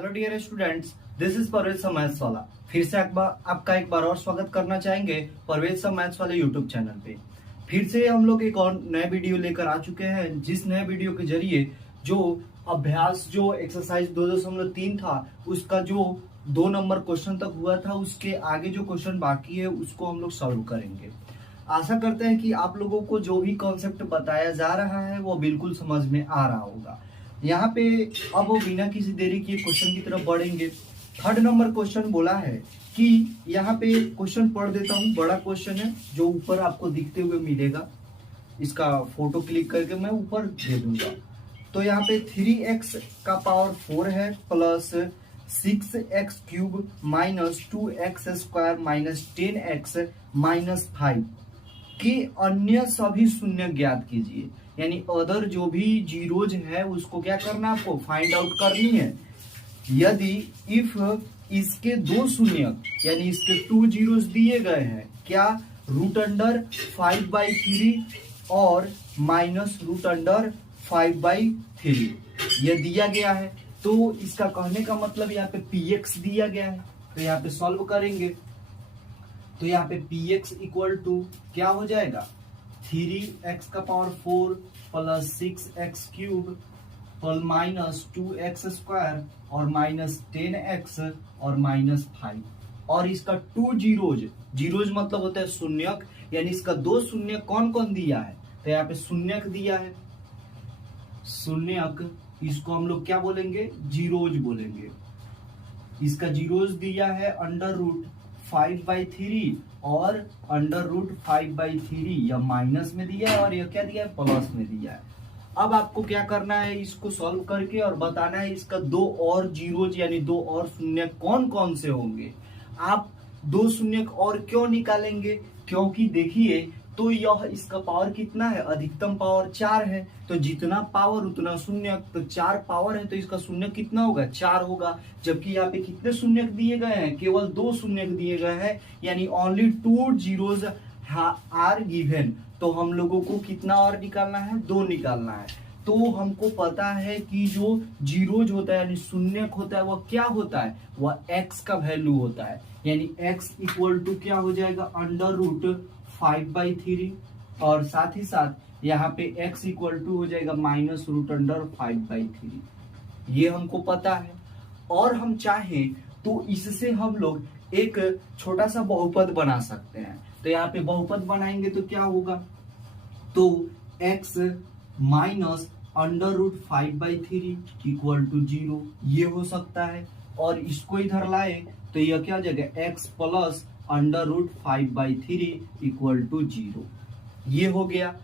Hello dear students, this is Parvez sir maths वाला। फिर से आपका एक बार और स्वागत करना चाहेंगे परवेज सर मैथ्स वाले यूट्यूब चैनल पे। फिर से हम लोग एक और नए वीडियो लेकर आ चुके हैं, जिस नए वीडियो के जरिए जो अभ्यास जो एक्सरसाइज 2.3 था उसका जो 2 नंबर क्वेश्चन तक हुआ था, उसके आगे जो क्वेश्चन बाकी है उसको हम लोग सॉल्व करेंगे। आशा करते हैं कि आप लोगों को जो भी कॉन्सेप्ट बताया जा रहा है वो बिल्कुल समझ में आ रहा होगा। यहाँ पे अब बिना किसी देरी के क्वेश्चन की तरफ बढ़ेंगे। 3rd नंबर क्वेश्चन बोला है कि यहाँ पे क्वेश्चन पढ़ देता हूँ। बड़ा क्वेश्चन है जो ऊपर आपको दिखते हुए मिलेगा, इसका फोटो क्लिक करके मैं ऊपर दे दूंगा। तो यहाँ पे 3x का पावर 4 है plus 6x cube minus 2x square minus 10x minus 5 की अन्य सभी शून्य ज्ञात कीजिए। यानी अदर जो भी जीरोज है उसको क्या करना है, आपको फाइंड आउट करनी है। यदि इफ इसके 2 शून्य यानी इसके 2 जीरोज दिए गए हैं, क्या √5/3 और माइनस √5/3 ये दिया गया है। तो इसका कहने का मतलब यहाँ पे px दिया गया है, तो यहाँ पे सॉल्व करेंगे। तो यहाँ पे px इक्वल टू क्या हो जाएगा, 3x का power 4 plus 6x cube plus minus 2x square और माइनस 10x और माइनस 5। और इसका 2 जीरोज मतलब होता है शून्यक, यानी इसका 2 शून्य कौन कौन दिया है, तो यहाँ पे शून्यक दिया है। शून्यक इसको हम लोग क्या बोलेंगे, जीरोज बोलेंगे। इसका जीरोज दिया है √5/3 और √5/3 यह माइनस में दिया है और यह क्या दिया है, प्लस में दिया है। अब आपको क्या करना है, इसको सॉल्व करके और बताना है इसका 2 और जीरोज यानी 2 और शून्य कौन कौन से होंगे। आप 2 शून्य और क्यों निकालेंगे, क्योंकि देखिए तो यह इसका पावर कितना है, अधिकतम पावर 4 है। तो जितना पावर उतना शून्य, तो 4 पावर है तो इसका शून्य कितना होगा, 4 होगा। जबकि यहाँ पे कितने शून्य दिए गए हैं, केवल 2 शून्य दिए गए हैं, यानी ओनली 2 जीरोज आर गिवन। तो हम लोगों को कितना और निकालना है, 2 निकालना है। तो हमको पता है कि जो जीरोज होता है यानी शून्यक होता है वह क्या होता है, वह x का वैल्यू होता है। यानी x इक्वल टू क्या हो जाएगा, √5/3 और साथ ही साथ यहाँ पे x इक्वल टू हो जाएगा माइनस √5/3। ये हमको पता है। और हम चाहें तो इससे हम लोग एक छोटा सा बहुपद बना सकते हैं। तो यहाँ पे बहुपद बनाएंगे तो क्या होगा, तो x माइनस √5/3 इक्वल टू 0 ये हो सकता है। और इसको इधर लाए तो यह क्या हो जाएगा, x प्लस √5/3 इक्वल टू 0 ये हो गया।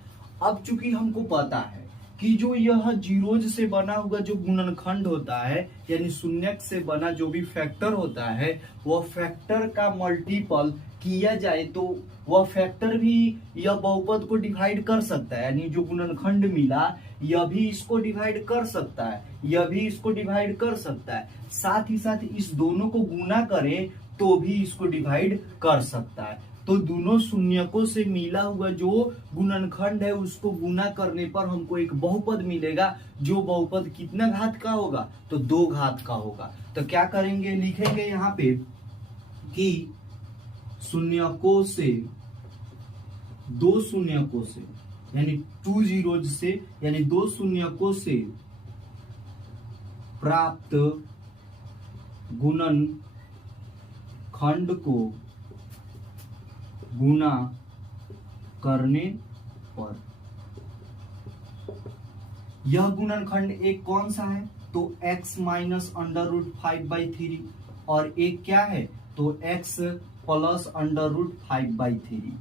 अब चूंकि हमको पता है कि जो यह जीरोज से बना हुआ जो गुणनखंड होता है यानी शून्यक से बना जो भी फैक्टर होता है, वह फैक्टर का मल्टीपल किया जाए तो वह फैक्टर भी यह बहुपद को डिवाइड कर सकता है। यानी जो गुणनखंड मिला यह भी इसको डिवाइड कर सकता है, यह भी इसको डिवाइड कर सकता है। साथ ही साथ इस दोनों को गुना करें तो भी इसको डिवाइड कर सकता है। तो दोनों शून्यकों से मिला हुआ जो गुणनखंड है उसको गुना करने पर हमको एक बहुपद मिलेगा, जो बहुपद कितना घात का होगा, तो 2 घात का होगा। तो क्या करेंगे, लिखेंगे यहाँ पे कि शून्यकों से 2 शून्यकों से यानी 2 जीरोज से यानी 2 शून्यकों से प्राप्त गुणनखंड को गुना करने पर यह गुणनखंड एक कौन सा है, तो x माइनस √5/3 और एक क्या है, तो x प्लस √5/3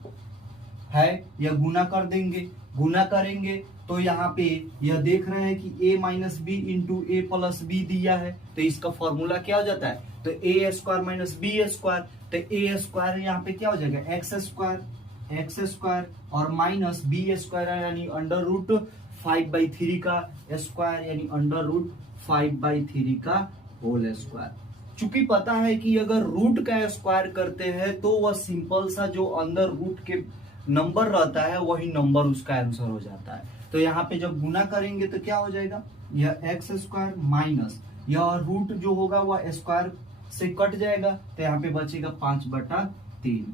है। यह गुना कर देंगे, गुना करेंगे तो यहाँ पे यह देख रहे हैं कि a minus B into A plus B दिया है। तो इसका फॉर्मूला क्या हो जाता है, तो a square minus B square. तो a स्क्वायर यहाँ पे क्या हो जाएगा, x स्क्वायर और माइनस बी स्क्वायर यानी √5/3 का स्क्वायर यानी √5/3 का होल स्क्वायर। चूंकि पता है कि अगर रूट का स्क्वायर करते हैं तो वह सिंपल सा जो अंदर रूट के नंबर रहता है वही नंबर उसका आंसर हो जाता है। तो यहाँ पे जब गुना करेंगे तो क्या हो जाएगा, यह x स्क्वायर माइनस यह रूट जो होगा वह स्क्वायर से कट जाएगा, तो यहाँ पे बचेगा 5/3।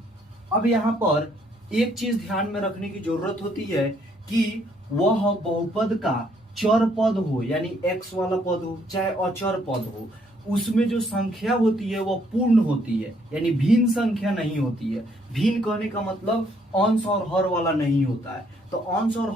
अब यहाँ पर एक चीज ध्यान में रखने की जरूरत होती है कि वह बहुपद का चर पद हो, यानी x वाला पद हो चाहे अचर पद हो, उसमें जो संख्या होती है वह पूर्ण होती है, यानी भिन्न संख्या नहीं होती है। भिन्न कहने का मतलब अंश और हर वाला नहीं होता है। तो अंश और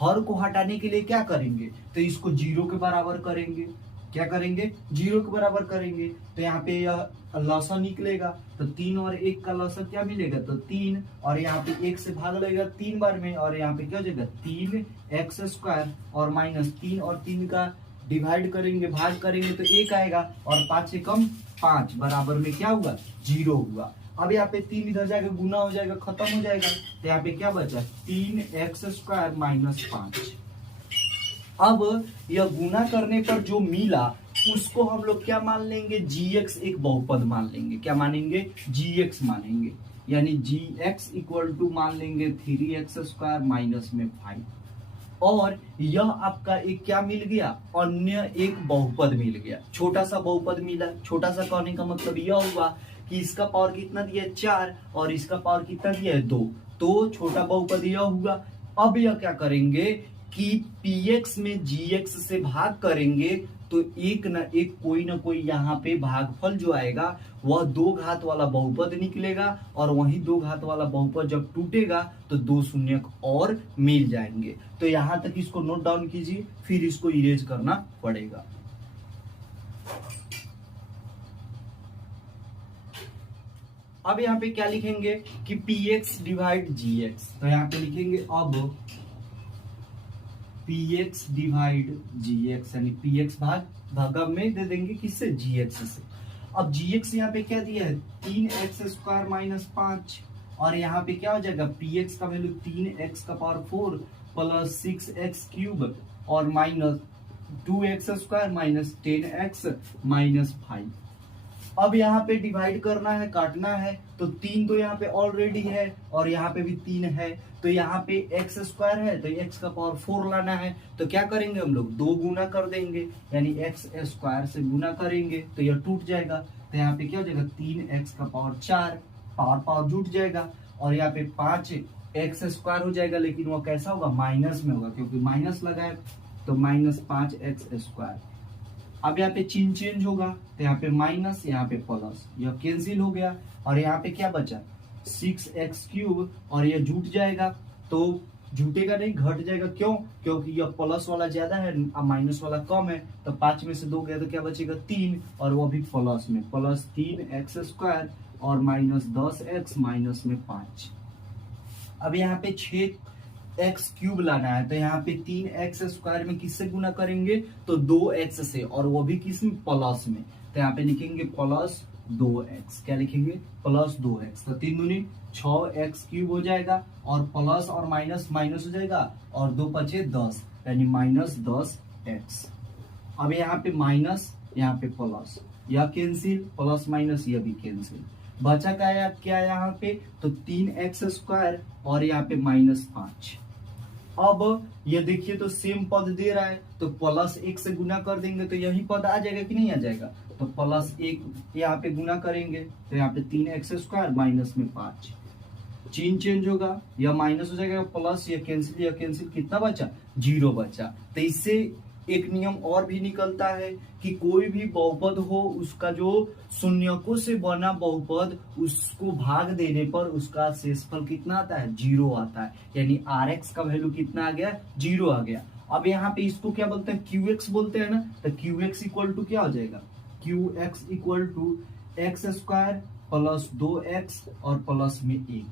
हर को हटाने के लिए क्या करेंगे, तो इसको 0 के बराबर करेंगे। क्या करेंगे, 0 के बराबर करेंगे। तो यहाँ पे यह लसन निकलेगा, तो 3 और 1 का लसन क्या मिलेगा, तो 3, और यहाँ पे 1 से भाग लगेगा 3 बार में, और यहाँ पे क्या हो जाएगा 3x² और माइनस 3 और 3 का डिवाइड करेंगे, भाग करेंगे तो 1 आएगा, और 5 से कम 5 बराबर में क्या हुआ, 0 हुआ। अब यहाँ पे 3 इधर जाके गुना हो जाएगा, खत्म हो जाएगा, तो यहाँ पे क्या बचा 3x² माइनस 5। अब यह गुना करने पर जो मिला उसको हम लोग क्या मान लेंगे, gx एक बहुपद मान लेंगे। क्या मानेंगे, gx मानेंगे, यानी gx इक्वल टू मान लेंगे 3x² माइनस में 5। और यह आपका एक क्या मिल गया, अन्य एक बहुपद मिल गया, छोटा सा बहुपद मिला। छोटा सा कहने का मतलब यह हुआ कि इसका पावर कितना दिया है 4 और इसका पावर कितना दिया है 2, तो छोटा बहुपद यह हुआ। अब यह क्या करेंगे कि px में gx से भाग करेंगे, तो एक ना एक कोई ना कोई यहाँ पे भागफल जो आएगा वह 2 घात वाला बहुपद निकलेगा, और वही 2 घात वाला बहुपद जब टूटेगा तो 2 शून्य और मिल जाएंगे। तो यहां तक इसको नोट डाउन कीजिए, फिर इसको इरेज करना पड़ेगा। अब यहाँ पे क्या लिखेंगे कि px डिवाइड gx, तो यहाँ पे लिखेंगे अब px डिवाइड gx, यानी px भाग में दे देंगे किससे, gx से। अब gx यहाँ पे क्या दिया है 3x² माइनस 5, और यहाँ पे क्या हो जाएगा px का वैल्यू 3x⁴ प्लस 6x³ और minus 2x² minus 10x minus 5। अब यहाँ पे डिवाइड करना है, काटना है, तो 3 तो यहाँ पे ऑलरेडी है और यहाँ पे भी 3 है, तो यहाँ पे x² है तो x⁴ लाना है, तो क्या करेंगे हम लोग 2 गुना कर देंगे, यानी x² से गुना करेंगे तो यह टूट जाएगा। तो यहाँ पे क्या हो जाएगा 3x⁴ पावर जुट जाएगा, और यहाँ पे 5x² हो जाएगा, लेकिन वह कैसा होगा, माइनस में होगा, क्योंकि माइनस लगा है, तो माइनस 5x²। अब यहाँ पे चिन्ह चेंज होगा, तो यहाँ पे माइनस, यहाँ पे प्लस, यह कैंसिल हो गया, और यहाँ पे क्या बचा 6x³ और यह जुट जाएगा, तो जुटेगा नहीं, घट जाएगा। क्यों, क्योंकि यह प्लस वाला ज्यादा है माइनस वाला कम है, तो 5 में से 2 गया तो क्या बचेगा 3, और वो भी प्लस में, प्लस 3x² और माइनस 10x माइनस में 5। अब यहाँ पे 6x³ लाना है, तो यहाँ पे 3x² में किससे गुना करेंगे, तो 2x से, और वो भी किस में, प्लस में, तो यहाँ पे लिखेंगे प्लस 2x। क्या लिखेंगे, प्लस 2x, तो 3 दूनी 6x³ हो जाएगा, और प्लस और माइनस माइनस हो जाएगा, और 2 बचे 10, यानी माइनस 10x। अब यहाँ पे माइनस, यहाँ पे प्लस, यह कैंसिल, प्लस माइनस यह भी कैंसिल, बचा क्या यहाँ पे, तो 3x² और यहाँ पे माइनस 5। अब ये देखिए तो सेम पद दे रहा है, तो प्लस 1 से गुना कर देंगे तो यही पद आ जाएगा कि नहीं आ जाएगा, तो प्लस 1 यहाँ पे गुना करेंगे तो यहाँ पे 3x² माइनस में 5, चिन्ह चेंज होगा, यह माइनस हो जाएगा, प्लस यह कैंसिल, कितना बचा 0 बचा। तो इससे एक नियम और भी निकलता है कि कोई भी बहुपद हो, उसका जो शून्यकों से बना बहुपद, उसको भाग देने पर उसका शेषफल कितना आता है, 0 आता है, यानी rx का वैल्यू कितना आ गया, 0 आ गया। अब यहाँ पे इसको क्या बोलते हैं, qx बोलते हैं ना, तो qx इक्वल टू क्या हो जाएगा, qx equal to x² plus 2x और प्लस में 1।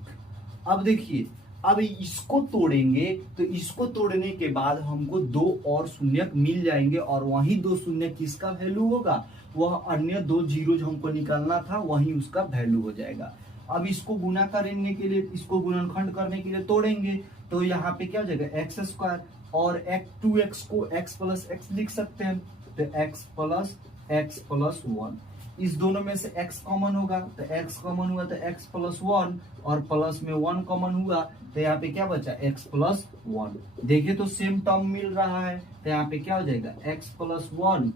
अब देखिए, अब इसको तोड़ेंगे तो इसको तोड़ने के बाद हमको 2 और शून्य मिल जाएंगे, और वही 2 शून्य किसका वैल्यू होगा, वह अन्य 2 जीरो हमको निकालना था, वही उसका वैल्यू हो जाएगा। अब इसको गुना करने के लिए, इसको गुणनखंड करने के लिए तोड़ेंगे, तो यहाँ पे क्या हो जाएगा x² और 2x को x प्लस x लिख सकते हैं, तो x प्लस 1, इस दोनों में से x कॉमन होगा, तो x कॉमन हुआ तो x प्लस 1, और प्लस में 1 कॉमन हुआ तो यहाँ पे क्या बचा x+1। देखे तो सेम टर्म मिल रहा है, तो यहाँ पे क्या हो जाएगा x+1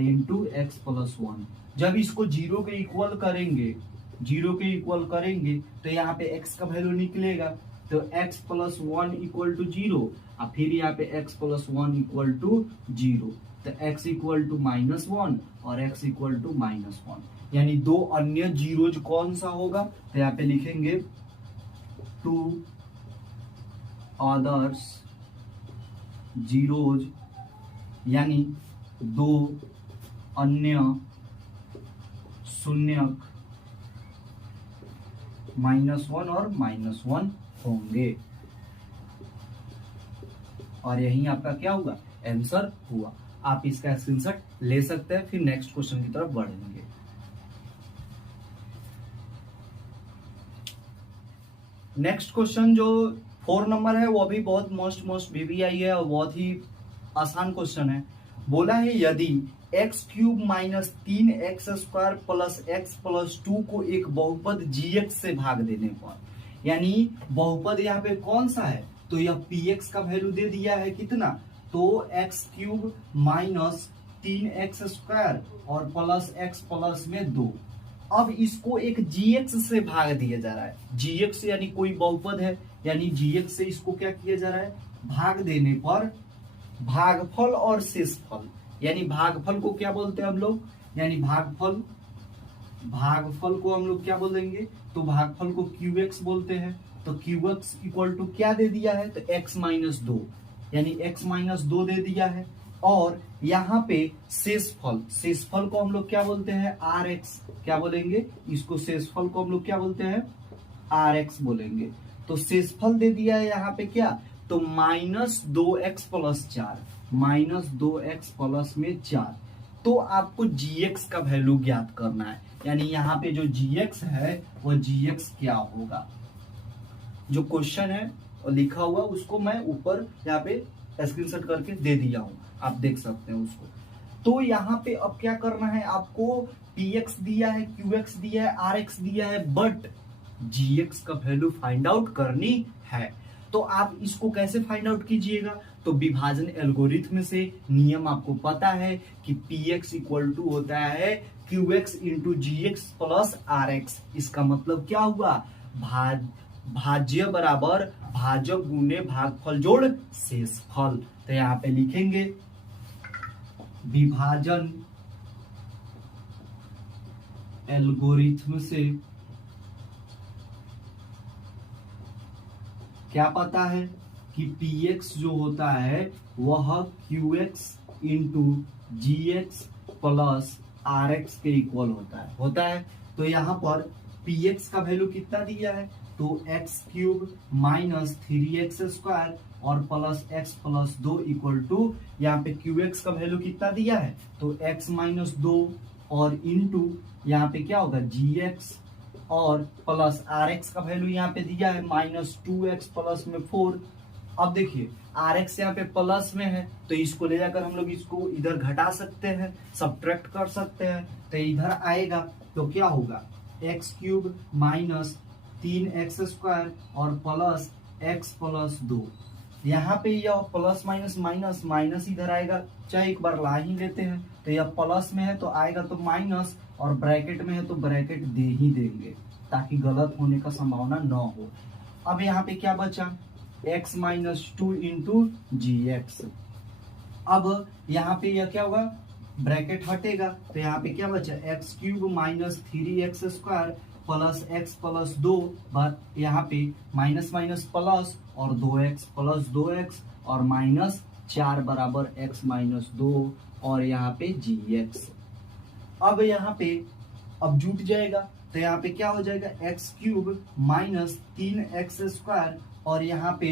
इंटू x+1। जब इसको जीरो के इक्वल करेंगे, तो यहाँ पे x का वैल्यू निकलेगा, तो x+1 इक्वल टू 0 और फिर यहाँ पे x+1 इक्वल टू 0, तो x इक्वल टू -1 और x इक्वल टू -1, यानी दो अन्य जीरोज कौन सा होगा, तो यहाँ पे लिखेंगे 2 अदर्स जीरोज, यानी दो अन्य शून्यक -1 और -1 होंगे। और यही आपका क्या हुआ, आंसर हुआ। आप इसका स्क्रीनशॉट ले सकते हैं, फिर नेक्स्ट क्वेश्चन की तरफ बढ़ेंगे। नेक्स्ट क्वेश्चन जो 4 नंबर है वो भी बहुत मोस्ट VVI है और बहुत ही आसान क्वेश्चन है। बोला है यदि x³ minus 3x² plus x+2 को एक बहुपद gx से भाग देने पर, यानी बहुपद यहाँ पे कौन सा है, तो यह px का वैल्यू दे दिया है कितना, तो x³ माइनस 3x² और प्लस x प्लस में 2। अब इसको एक gx से भाग दिया जा रहा है, gx यानी कोई बहुपद है, यानी gx से इसको क्या किया जा रहा है, भाग देने पर भागफल और शेषफल, यानी भागफल को क्या बोलते हैं हम लोग, यानी भागफल को हम लोग क्या बोल देंगे, तो भागफल को qx बोलते हैं। तो qx इक्वल टू क्या दे दिया है, तो x-2, यानी x-2 दे दिया है। और यहाँ पे शेषफल को हम लोग क्या बोलते हैं, rx, क्या बोलेंगे इसको, शेषफल को हम लोग क्या बोलते हैं, rx बोलेंगे। तो शेषफल दे दिया है यहाँ पे क्या, तो -2x प्लस 4, -2x प्लस में 4। तो आपको gx का वैल्यू ज्ञात करना है, यानी यहाँ पे जो gx है वो gx क्या होगा, जो क्वेश्चन है और लिखा हुआ उसको मैं ऊपर यहाँ पे स्क्रीनशॉट करके दे दिया हूँ, आप देख सकते हैं उसको। तो यहाँ पे अब क्या करना है, आपको px दिया है, qx दिया है, rx दिया है, बट gx का वैल्यू फाइंड आउट करनी है। तो आप इसको कैसे फाइंड आउट कीजिएगा, तो विभाजन एल्गोरिथम से नियम आपको पता है कि px इक्वल टू होता है qx into gx plus rx। इसका मतलब क्या हुआ, भाज्य बराबर भाजक गुने भागफल जोड़ शेषफल। तो यहाँ पे लिखेंगे विभाजन एल्गोरिथम से क्या पता है कि px जो होता है वह qx into gx plus rx के इक्वल होता है। तो यहाँ पर px का वैल्यू कितना दिया है, तो x³ माइनस 3x² और plus x plus 2 equal to, यहाँ पे qx का वैल्यू कितना दिया है, तो x-2 और इंटू यहाँ पे क्या होगा gx और प्लस rx का वैल्यू यहाँ पे दिया है -2x प्लस में 4। अब देखिए rx यहाँ पे प्लस में है, तो इसको ले जाकर हम लोग इसको इधर घटा सकते हैं, सब्ट्रैक्ट कर सकते हैं, तो इधर आएगा तो क्या होगा x³ माइनस 3x² और प्लस x प्लस 2। यहाँ पे यह प्लस माइनस माइनस माइनस इधर आएगा, चाहे एक बार ला ही लेते हैं, तो यह प्लस में है तो आएगा तो माइनस, और ब्रैकेट में है तो ब्रैकेट दे ही देंगे ताकि गलत होने का संभावना न हो। अब यहाँ पे क्या बचा, x-2 इंटू gx। अब यहाँ पे यह क्या होगा, ब्रैकेट हटेगा, तो यहाँ पे क्या बचा, x³ minus 3x² plus x plus 2, यहाँ पे माइनस माइनस प्लस और 2x प्लस 2x और -4 बराबर x-2 और यहाँ पे gx। अब यहाँ पे अब जुट जाएगा, तो यहाँ पे क्या हो जाएगा, x³ माइनस 3x² और यहाँ पे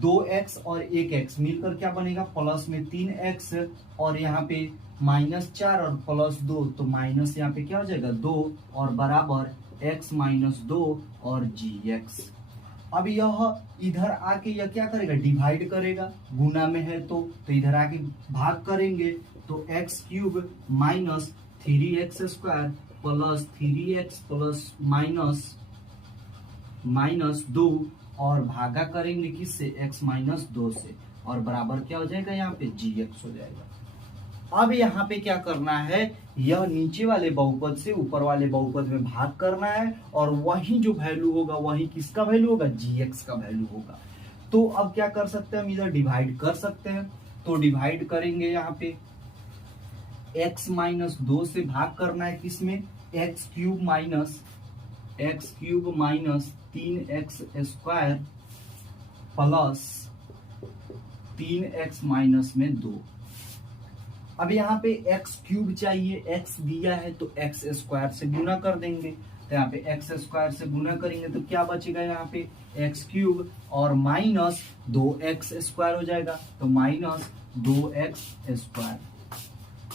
2x और 1x मिलकर क्या बनेगा, प्लस में 3x और यहाँ पे -4 और प्लस 2, तो माइनस यहाँ पे क्या हो जाएगा 2 और बराबर x-2 और gx। अब यह इधर आके यह क्या करेगा, डिवाइड करेगा, गुना में है तो इधर आके भाग करेंगे, तो x³ minus 3x² plus 3x plus -2 और भागा करेंगे किससे, x माइनस 2 से, और बराबर क्या हो जाएगा यहाँ पे gx हो जाएगा। अब यहाँ पे क्या करना है, यह नीचे वाले बहुपद से ऊपर वाले बहुपद में भाग करना है, और वही जो वैल्यू होगा वही किसका वैल्यू होगा, gx का वैल्यू होगा। तो अब क्या कर सकते हैं, हम इधर डिवाइड कर सकते हैं। तो डिवाइड करेंगे, यहाँ पे x माइनस 2 से भाग करना है किसमें, x cube minus 3x square plus 3x minus में 2। अब यहाँ पे x क्यूब चाहिए, x दिया है तो x स्क्वायर से गुना कर देंगे। तो यहाँ पे x स्क्वायर से गुना करेंगे तो क्या बचेगा, यहाँ पे x क्यूब और माइनस 2x स्क्वायर हो जाएगा, तो minus 2x square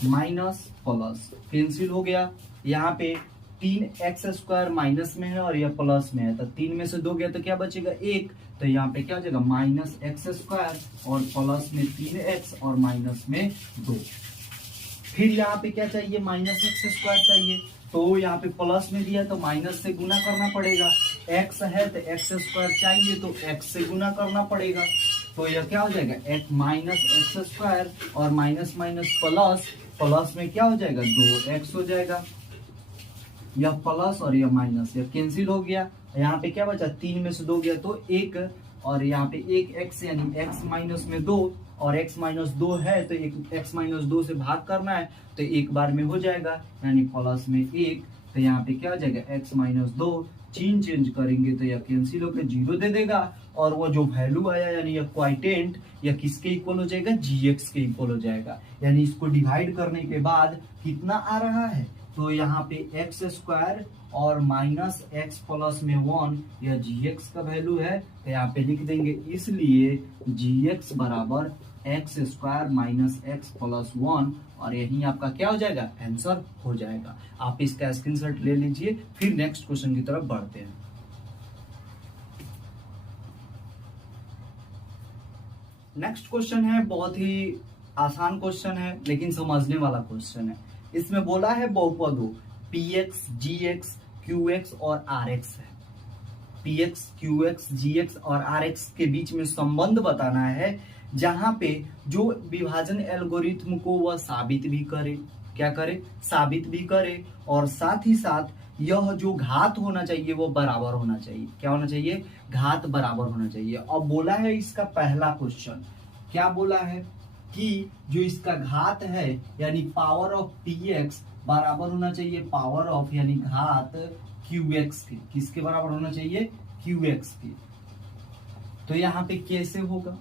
minus plus cancel हो गया। यहाँ पे 3x स्क्वायर माइनस में है और यह प्लस में है, तो 3 में से 2 गया तो क्या बचेगा 1, तो यहाँ पे क्या हो जाएगा माइनस एक्स स्क्वायर और प्लस में 3x और माइनस में 2। फिर यहाँ पे क्या चाहिए, माइनस एक्स स्क्वायर चाहिए, तो यहाँ पे प्लस में दिया तो माइनस से गुना करना पड़ेगा, x है तो एक्स स्क्वायर चाहिए तो x से गुना करना पड़ेगा। तो यह क्या हो जाएगा एक माइनस एक्स स्क्वायर और माइनस माइनस प्लस, प्लस में क्या हो जाएगा 2x हो जाएगा, यह प्लस और यह माइनस, यह कैंसिल हो गया। यहाँ पे क्या बचा, 3 में से 2 गया तो 1, और यहाँ पे 1x यानी x माइनस में 2, और x माइनस 2 है तो x माइनस 2 से भाग करना है तो एक बार में हो जाएगा, यानी प्लस में 1। तो यहाँ पे क्या हो जाएगा x माइनस 2, चेंज करेंगे तो यह कैंसिल होकर 0 दे देगा, और वो जो वैल्यू आया यानी यह क्वाइटेंट यह किसके इक्वल हो जाएगा, gx के इक्वल हो जाएगा। यानी इसको डिवाइड करने के बाद कितना आ रहा है, तो यहाँ पे एक्स स्क्वायर और माइनस एक्स प्लस में 1 यह gx का वैल्यू है, तो यहाँ पे लिख देंगे इसलिए gx बराबर x square minus x plus 1, और यही आपका क्या हो जाएगा आंसर हो जाएगा। आप इसका स्क्रीनशॉट ले लीजिए। फिर नेक्स्ट क्वेश्चन की तरफ बढ़ते हैं। नेक्स्ट क्वेश्चन है बहुत ही आसान क्वेश्चन है लेकिन समझने वाला क्वेश्चन है। इसमें बोला है बहुपदों px, gx, qx और rx है। px, qx, gx और rx के बीच में संबंध बताना है, जहां पे जो विभाजन एल्गोरिथम को वह साबित भी करे, क्या करे, साबित भी करे, और साथ ही साथ यह जो घात होना चाहिए वो बराबर होना चाहिए। क्या होना चाहिए, घात बराबर होना चाहिए। अब बोला है इसका पहला क्वेश्चन, क्या बोला है कि जो इसका घात है यानी पावर ऑफ px बराबर होना चाहिए पावर ऑफ यानी घात qx के। किसके बराबर होना चाहिए, qx के। तो यहाँ पे कैसे होगा,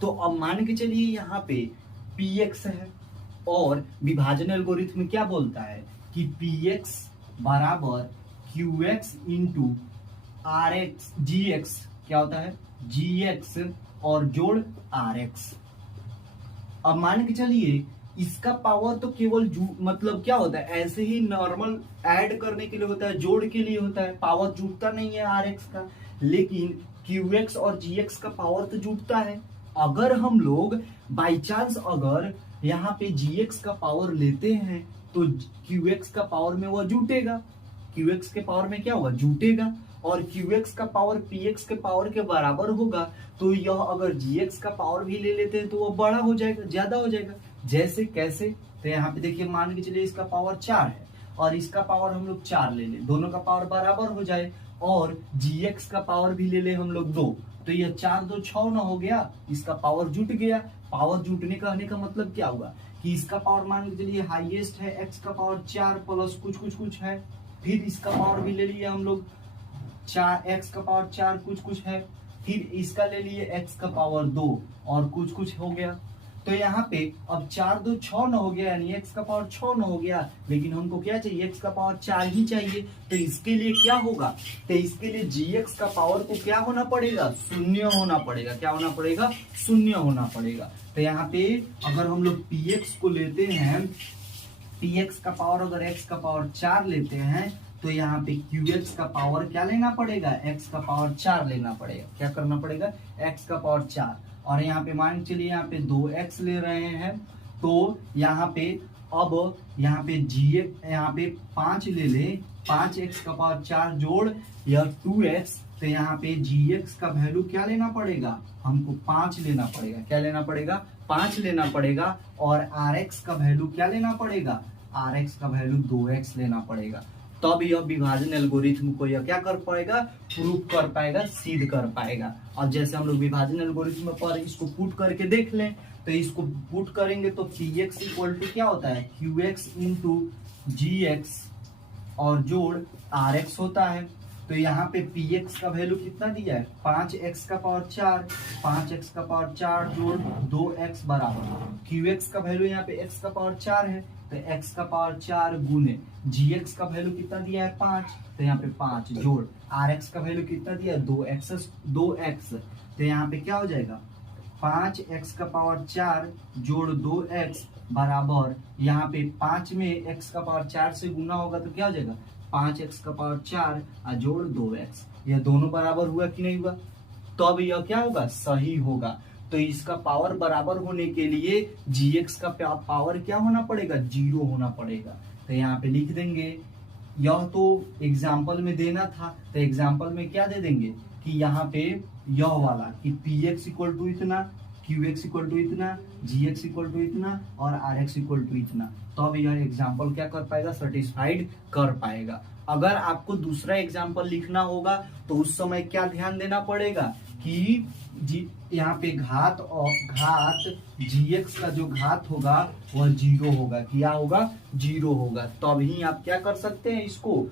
तो अब मान के चलिए यहाँ पे px है और विभाजन एल्गोरिथम क्या बोलता है कि px बराबर qx इंटू rx, gx क्या होता है gx और जोड़ rx। अब मान के चलिए इसका पावर तो केवल मतलब क्या होता है, ऐसे ही नॉर्मल ऐड करने के लिए होता है, जोड़ के लिए होता है, पावर जुटता नहीं है rx का, लेकिन qx और gx का पावर तो जुटता है। अगर हम लोग बाई चांस अगर यहाँ पे gx का पावर लेते हैं तो qx का पावर में वह जुटेगा, qx के पावर में क्या होगा जुटेगा, और qx का पावर px के पावर के बराबर होगा, तो यह अगर gx का पावर भी ले लेते हैं तो वह बड़ा हो जाएगा, ज्यादा हो जाएगा। जैसे कैसे, तो यहाँ पे देखिए मान के चलिए इसका पावर 4 है और इसका पावर हम लोग 4 ले लें, दोनों का पावर बराबर हो जाए, और gx का पावर भी ले ले हम लोग 2, तो यह 4 2 6 ना हो गया, इसका पावर जुट गया। पावर जुटने का आने का मतलब क्या हुआ कि इसका पावर मान के चलिए हाईएस्ट है, x का पावर 4 प्लस कुछ कुछ कुछ है, फिर इसका पावर भी ले लिया हम लोग 4, x का पावर 4 कुछ कुछ है, फिर इसका ले लिए x का पावर 2 और कुछ कुछ हो गया। तो यहाँ पे अब 4 2 6 न हो गया, यानी x का पावर 6 न हो गया, लेकिन हमको क्या चाहिए, x का पावर 4 ही चाहिए। तो इसके लिए क्या होगा, तो इसके लिए gx का पावर को क्या होना पड़ेगा, 0 होना पड़ेगा। क्या होना पड़ेगा, 0 होना पड़ेगा। तो यहाँ पे अगर हम लोग px को लेते हैं, px का पावर अगर x का पावर 4 लेते हैं, तो यहाँ पे qx का पावर क्या लेना पड़ेगा, x का पावर 4 लेना पड़ेगा। क्या करना पड़ेगा, x का पावर 4, और यहाँ पे मान चलिए यहाँ पे 2x ले रहे हैं, तो यहाँ पे अब यहाँ पे यहाँ पे 5 ले ले, 5x का पावर 4 जोड़ यह 2x तो यहाँ पे gx का वैल्यू क्या लेना पड़ेगा, हमको 5 लेना पड़ेगा। क्या लेना पड़ेगा, 5 लेना पड़ेगा। और rx का वैल्यू क्या लेना पड़ेगा, rx का वैल्यू 2x लेना पड़ेगा। तब यह विभाजन एल्गोरिथम को यह क्या कर पाएगा, प्रूव कर पाएगा, सिद्ध कर पाएगा। अब जैसे हम लोग विभाजन एल्गोरिथम पर इसको पुट करके देख लें, तो इसको पुट करेंगे तो px इक्वल टू क्या होता है, qx इंटू gx और जोड़ rx होता है। तो यहाँ पे px का वैल्यू कितना दिया है, 5x का पावर 4, 5x का पावर 4 जोड़ 2x बराबर qx का वैल्यू यहाँ पे x का पावर 4 है, तो x का पावर 4 गुने gx का वैल्यू कितना दिया है 5, तो यहाँ पे 5 जोड़ rx का वैल्यू कितना दिया है 2x, तो यहाँ पे क्या हो जाएगा 5x का पावर 4 जोड़ 2x बराबर, यहाँ पे 5 में x का पावर 4 से गुना होगा तो क्या हो जाएगा 5x का पावर 4 जोड़ 2x, यह दोनों बराबर हुआ कि नहीं हुआ, तो अब यह क्या होगा, सही होगा। तो इसका पावर बराबर होने के लिए gx का पावर क्या होना पड़ेगा, 0 होना पड़ेगा। तो यहाँ पे लिख देंगे, यह तो एग्जाम्पल में देना था, तो एग्जाम्पल में क्या दे देंगे कि यहाँ पे यह वाला कि px इक्वल टू इतना, qx इक्वल टू इतना, gx इक्वल टू इतना और rx इक्वल टू इतना, तो अब यह एग्जाम्पल क्या कर पाएगा, सेटिस्फाइड कर पाएगा। अगर आपको दूसरा एग्जाम्पल लिखना होगा तो उस समय क्या ध्यान देना पड़ेगा कि यहाँ पे घात gx का जो घात होगा वह 0 होगा, क्या होगा 0 होगा, तभी आप क्या कर सकते हैं, इसको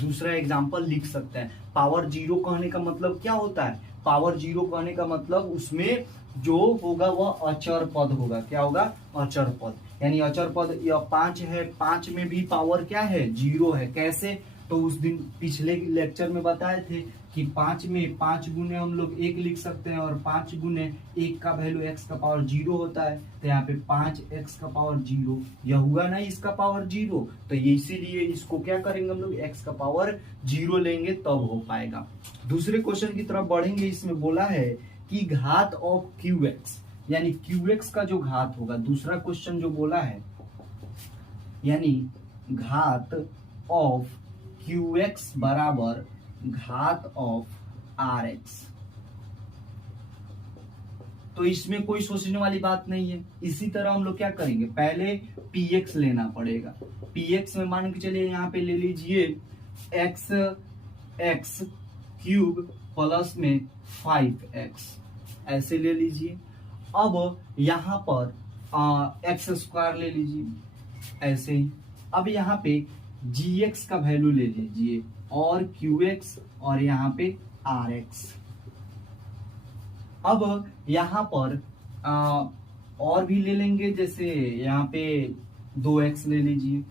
दूसरा एग्जाम्पल लिख सकते हैं। पावर 0 कहने का मतलब क्या होता है, पावर 0 कहने का मतलब उसमें जो होगा वह अचर पद होगा, क्या होगा अचर पद, यानी अचर पद यह 5 है, 5 में भी पावर क्या है 0 है। कैसे, तो उस दिन पिछले लेक्चर में बताए थे कि 5 में 5 गुने हम लोग 1 लिख सकते हैं और 5 गुने 1 का वैल्यू x का पावर 0 होता है, तो यहाँ पे 5x का पावर 0, यह हुआ ना इसका पावर 0, तो ये इसीलिए इसको क्या करेंगे हम लोग x का पावर 0 लेंगे तब हो पाएगा। दूसरे क्वेश्चन की तरफ बढ़ेंगे, इसमें बोला है कि घात ऑफ qx, यानी qx का जो घात होगा, दूसरा क्वेश्चन जो बोला है यानी घात ऑफ qx बराबर घात ऑफ rx, तो इसमें कोई सोचने वाली बात नहीं है। इसी तरह हम लोग क्या करेंगे, पहले px लेना पड़ेगा। px में मान के चलिए यहाँ पे ले लीजिए x क्यूब प्लस में 5x, ऐसे ले लीजिए। अब यहाँ पर x स्क्वायर ले लीजिए ऐसे ही। अब यहाँ पे gx का वैल्यू ले लीजिए और qx और यहाँ पे rx। अब यहाँ पर और भी ले लेंगे, जैसे यहाँ पे 2x ले लीजिए।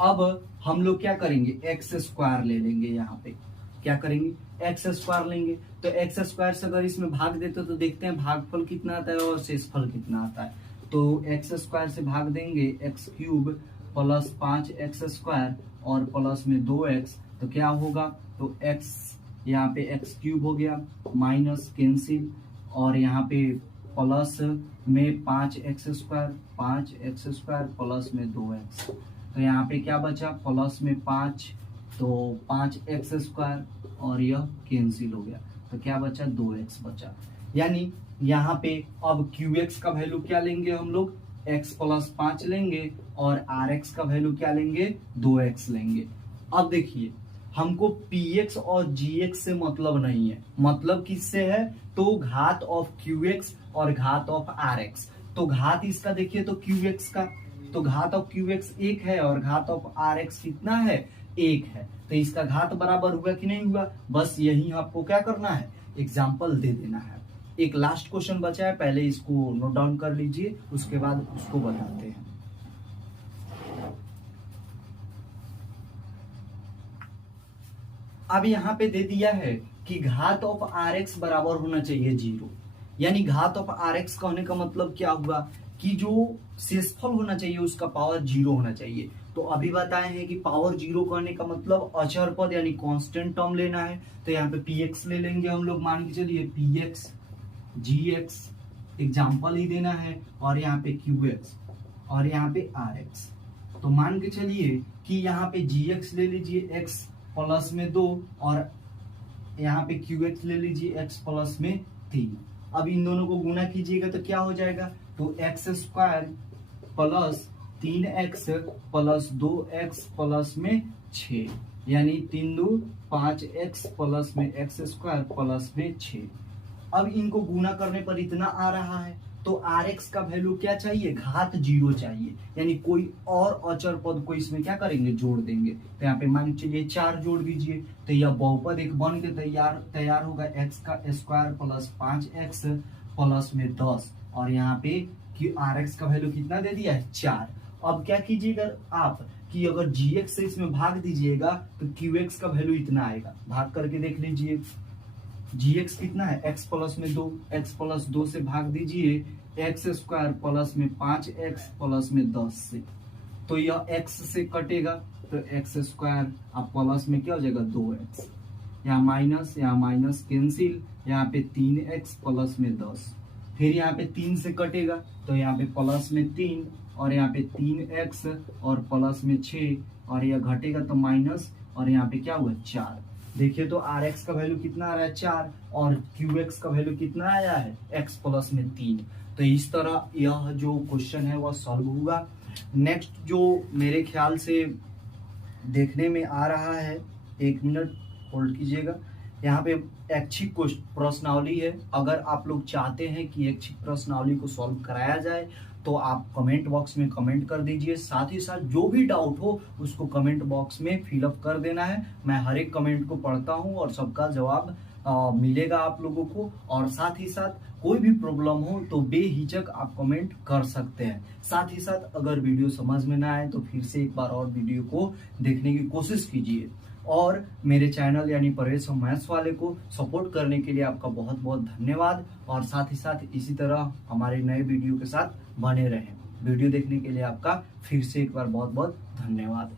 अब हम लोग क्या करेंगे, x स्क्वायर ले लेंगे, यहाँ पे क्या करेंगे एक्स स्क्वायर लेंगे। तो एक्स स्क्वायर से अगर इसमें भाग देते तो देखते हैं भागफल कितना आता है और शेषफल कितना आता है। तो एक्स स्क्वायर से भाग देंगे x cube plus 5x square और प्लस में 2x, तो क्या होगा, तो x यहाँ पे एक्स क्यूब हो गया माइनस कैंसिल और यहाँ पे प्लस में 5x स्क्वायर प्लस में 2x, तो यहाँ पे क्या बचा प्लस में 5, तो 5x स्क्वायर और यह कैंसिल हो गया, तो क्या बचा 2x बचा। यानी यहाँ पे अब qx का वैल्यू क्या लेंगे हम लोग, x प्लस 5 लेंगे और rx का वैल्यू क्या लेंगे 2x लेंगे। अब देखिए हमको px और gx से मतलब नहीं है, मतलब किससे है, तो घात ऑफ qx और घात ऑफ rx। तो घात इसका देखिए तो qx का, तो घात ऑफ qx 1 है और घात ऑफ rx कितना है 1 है, तो इसका घात बराबर हुआ कि नहीं हुआ। बस यही आपको क्या करना है, एग्जाम्पल दे देना है। एक लास्ट क्वेश्चन बचा है, पहले इसको नोट डाउन कर लीजिए, उसके बाद उसको बताते हैं। अब यहाँ पे दे दिया है कि घात ऑफ rx बराबर होना चाहिए 0, यानी घात ऑफ rx कहने का मतलब क्या हुआ कि जो शेषफल होना चाहिए उसका पावर 0 होना चाहिए। तो अभी बताए हैं कि पावर 0 कहने का मतलब अचर पद यानी कांस्टेंट टर्म लेना है। तो यहाँ पे px ले लेंगे हम लोग, मान के चलिए px gx एग्जाम्पल ही देना है और यहाँ पे qx और यहाँ पे rx। तो मान के चलिए कि यहाँ पे gx ले लीजिए x प्लस में 2 और यहाँ पे QX ले लीजिए x प्लस में 3। अब इन दोनों को गुना कीजिएगा तो क्या हो जाएगा, तो x square plus 3x plus 2x plus में 6, यानी 3 2 5x प्लस में x स्क्वायर प्लस में 6। अब इनको गुना करने पर इतना आ रहा है, तो Rx का वैल्यू क्या चाहिए, घात 0 चाहिए, यानी कोई और अचर पद को इसमें क्या करेंगे, जोड़ देंगे। तो यहाँ पे मान चलिए 4 जोड़ दीजिए, तो यह बहुपद एक बन के तैयार होगा, x का स्क्वायर प्लस 5x प्लस में 10, और यहाँ पे कि Rx का वैल्यू कितना दे दिया है, 4। अब क्या कीजिएगा आप कि अगर gx से इसमें भाग दीजिएगा तो qx का वैल्यू इतना आएगा, भाग करके देख लीजिए। gx कितना है, x प्लस में 2, x प्लस 2 से भाग दीजिए x स्क्वायर प्लस में 5x प्लस में 10 से, तो यह x से कटेगा, तो x स्क्वायर अब प्लस में क्या हो जाएगा 2x, यहाँ माइनस कैंसिल, यहाँ पे 3x प्लस में 10, फिर यहाँ पे 3 से कटेगा, तो यहाँ पे प्लस में 3 और यहाँ पे 3x और प्लस में 6, और यह घटेगा तो माइनस, और यहाँ पे क्या हुआ 4। देखिए तो Rx का वैल्यू कितना आ रहा है 4, और Qx का वैल्यू कितना आया है x प्लस में 3। तो इस तरह यह जो क्वेश्चन है वह सॉल्व होगा। नेक्स्ट जो मेरे ख्याल से देखने में आ रहा है, 1 मिनट होल्ड कीजिएगा, यहाँ पे ऐच्छिक प्रश्नावली है। अगर आप लोग चाहते हैं कि ऐच्छिक प्रश्नावली को सॉल्व कराया जाए तो आप कमेंट बॉक्स में कमेंट कर दीजिए, साथ ही साथ जो भी डाउट हो उसको कमेंट बॉक्स में फिलअप कर देना है। मैं हर एक कमेंट को पढ़ता हूँ और सबका जवाब मिलेगा आप लोगों को। और साथ ही साथ कोई भी प्रॉब्लम हो तो बेहिचक आप कमेंट कर सकते हैं। साथ ही साथ अगर वीडियो समझ में ना आए तो फिर से एक बार और वीडियो को देखने की कोशिश कीजिए, और मेरे चैनल यानी परेश मैथ्स वाले को सपोर्ट करने के लिए आपका बहुत बहुत धन्यवाद। और साथ ही साथ इसी तरह हमारे नए वीडियो के साथ बने रहें। वीडियो देखने के लिए आपका फिर से एक बार बहुत बहुत धन्यवाद।